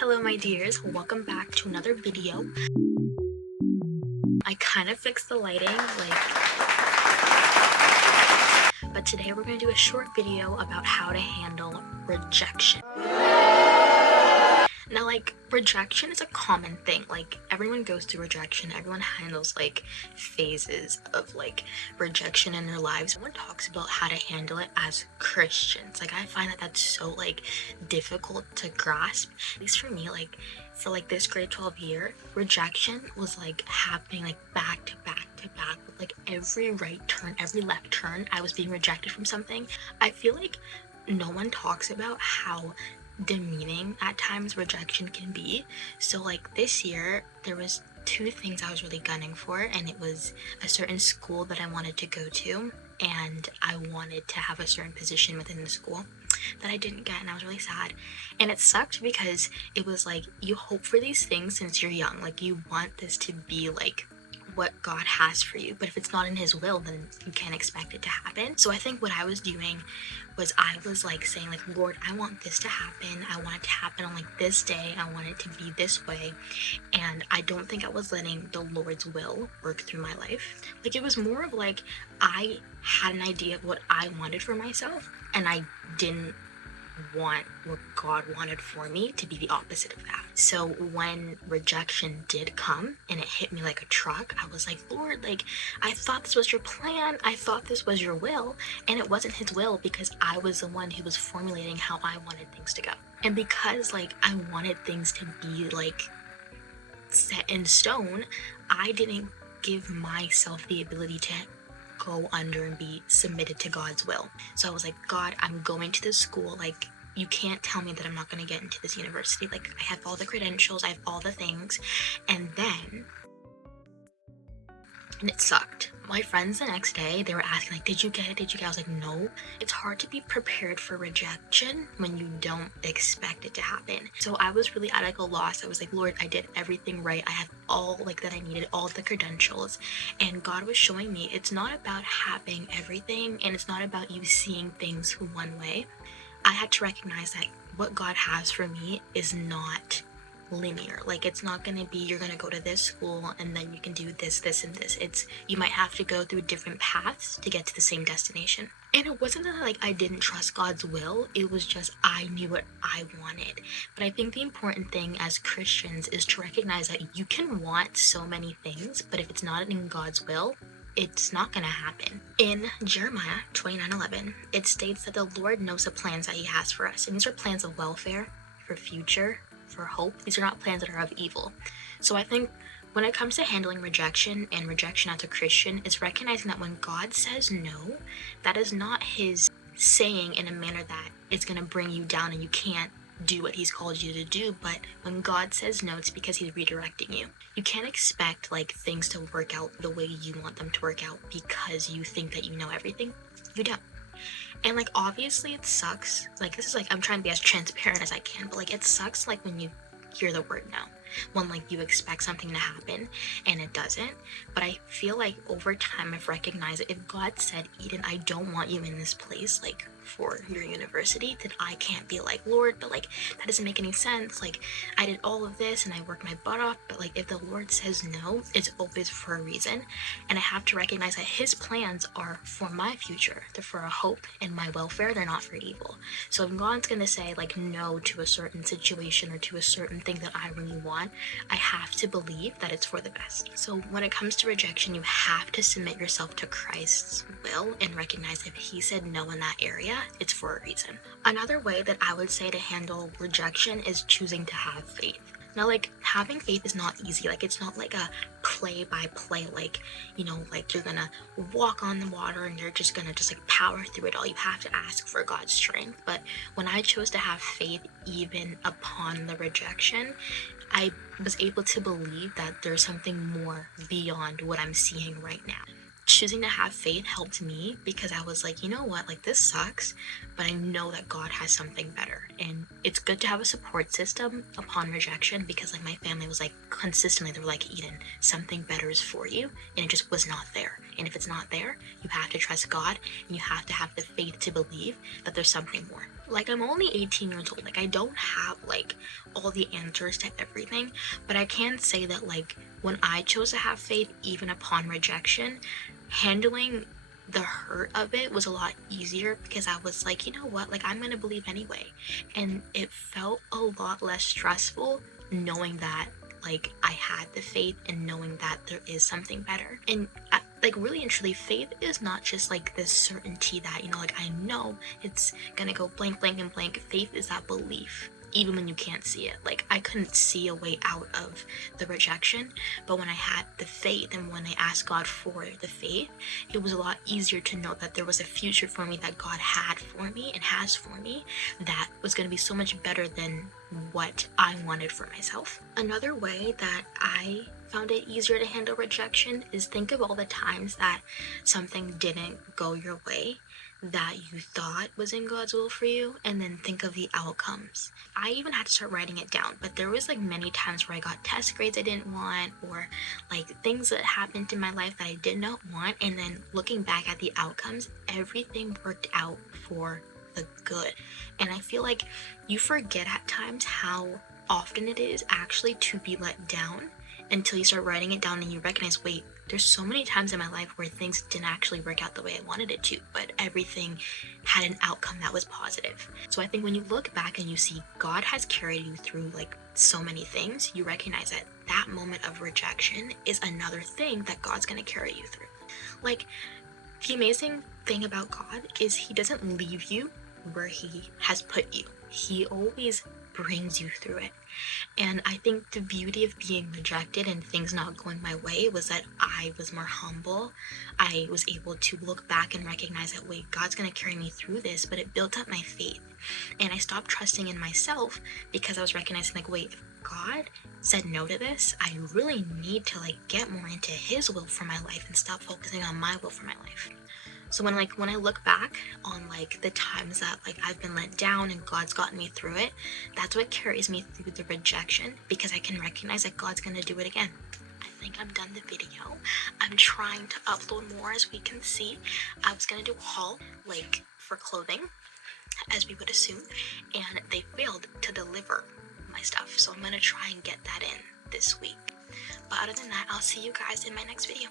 Hello my dears, welcome back to another video. I kind of fixed the lighting, but today we're going to do a short video about how to handle rejection. Now, rejection is a common thing. Everyone goes through rejection. Everyone handles, phases of, rejection in their lives. No one talks about how to handle it as Christians. I find that that's so, difficult to grasp. At least for me, for, this grade 12 year, rejection was, happening, back to back to back. With, every right turn, every left turn, I was being rejected from something. I feel like no one talks about how demeaning at times rejection can be. So this year there was two things I was really gunning for, and it was a certain school that I wanted to go to, and I wanted to have a certain position within the school that I didn't get, and I was really sad. And it sucked because it was you hope for these things since you're young. You want this to be what God has for you, but if it's not in his will, then you can't expect it to happen. So I think what I was doing was I was saying Lord, I want this to happen. I want it to happen on this day. I want it to be this way. And I don't think I was letting the Lord's will work through my life. It was more of I had an idea of what I wanted for myself, and I didn't want what God wanted for me to be the opposite of that. So when rejection did come and it hit me like a truck, I was Lord, I thought this was your plan. I thought this was your will, and it wasn't his will because I was the one who was formulating how I wanted things to go. And because I wanted things to be set in stone, I didn't give myself the ability to go under and be submitted to God's will. So I was God, I'm going to this school. You can't tell me that I'm not going to get into this university. I have all the credentials, I have all the things. And it sucked. My friends the next day, they were asking did you get it? Did you get it? I was no. It's hard to be prepared for rejection when you don't expect it to happen. So I was really at a loss. I was Lord, I did everything right. I have all that I needed, all the credentials. And God was showing me it's not about having everything, and it's not about you seeing things one way. I had to recognize that what God has for me is not linear. It's not going to be you're going to go to this school and then you can do this, this, and this. It's you might have to go through different paths to get to the same destination. And it wasn't that I didn't trust God's will. It was just I knew what I wanted. But I think the important thing as Christians is to recognize that you can want so many things, but if it's not in God's will, it's not going to happen. In Jeremiah 29:11, it states that the Lord knows the plans that he has for us. And these are plans of welfare, for future, for hope. These are not plans that are of evil. So I think when it comes to handling rejection and rejection as a Christian, is recognizing that when God says no, that is not his saying in a manner that it's going to bring you down and you can't do what he's called you to do. But when God says no, it's because he's redirecting you. You can't expect things to work out the way you want them to work out because you think that you know everything. You don't. And obviously it sucks. This is I'm trying to be as transparent as I can, but it sucks when you hear the word no, when you expect something to happen and it doesn't. But I feel over time I've recognized that if God said, Eden, I don't want you in this place for your university, then I can't be Lord, but that doesn't make any sense. I did all of this and I worked my butt off, but if the Lord says no, it's always for a reason. And I have to recognize that his plans are for my future. They're for a hope and my welfare. They're not for evil. So if God's gonna say no to a certain situation or to a certain thing that I really want, I have to believe that it's for the best. So when it comes to rejection, you have to submit yourself to Christ's will and recognize if he said no in that area, it's for a reason. Another way that I would say to handle rejection is choosing to have faith. Now, having faith is not easy. It's not a play by play, you're gonna walk on the water and you're just gonna power through it all. You have to ask for God's strength. But when I chose to have faith even upon the rejection, I was able to believe that there's something more beyond what I'm seeing right now. Choosing to have faith helped me because I was you know what, this sucks, but I know that God has something better. And it's good to have a support system upon rejection because my family was consistently, they were Eden, something better is for you, and it just was not there. And if it's not there, you have to trust God and you have to have the faith to believe that there's something more. Like, I'm only 18 years old. Like, I don't have like all the answers to everything, but I can say that like when I chose to have faith even upon rejection, handling the hurt of it was a lot easier because I was like, you know what, like I'm gonna believe anyway. And it felt a lot less stressful knowing that like I had the faith and knowing that there is something better. And like really and truly, faith is not just like this certainty that, you know, like I know it's gonna go blank, blank, and blank. Faith is that belief even when you can't see it. Like I couldn't see a way out of the rejection, but when I had the faith and when I asked God for the faith, it was a lot easier to know that there was a future for me that God had for me and has for me that was going to be so much better than what I wanted for myself. Another way that I found it easier to handle rejection is think of all the times that something didn't go your way that you thought was in God's will for you, and then think of the outcomes. I even had to start writing it down, but there was like many times where I got test grades I didn't want, or like things that happened in my life that I did not want, and then looking back at the outcomes, everything worked out for the good. And I feel like you forget at times how often it is actually to be let down until you start writing it down and you recognize, wait, there's so many times in my life where things didn't actually work out the way I wanted it to, but everything had an outcome that was positive. So I think when you look back and you see God has carried you through like so many things, you recognize that that moment of rejection is another thing that God's going to carry you through. Like, the amazing thing about God is he doesn't leave you where he has put you. He always brings you through it. And I think the beauty of being rejected and things not going my way was that I was more humble. I was able to look back and recognize that, wait, God's going to carry me through this, but it built up my faith. And I stopped trusting in myself because I was recognizing like, wait, if God said no to this, I really need to like get more into his will for my life and stop focusing on my will for my life. So when I look back on like the times that like I've been let down and God's gotten me through it, that's what carries me through the rejection, because I can recognize that God's gonna do it again. I think I'm done the video. I'm trying to upload more, as we can see. I was gonna do a haul like for clothing, as we would assume, and they failed to deliver my stuff. So I'm gonna try and get that in this week. But other than that, I'll see you guys in my next video.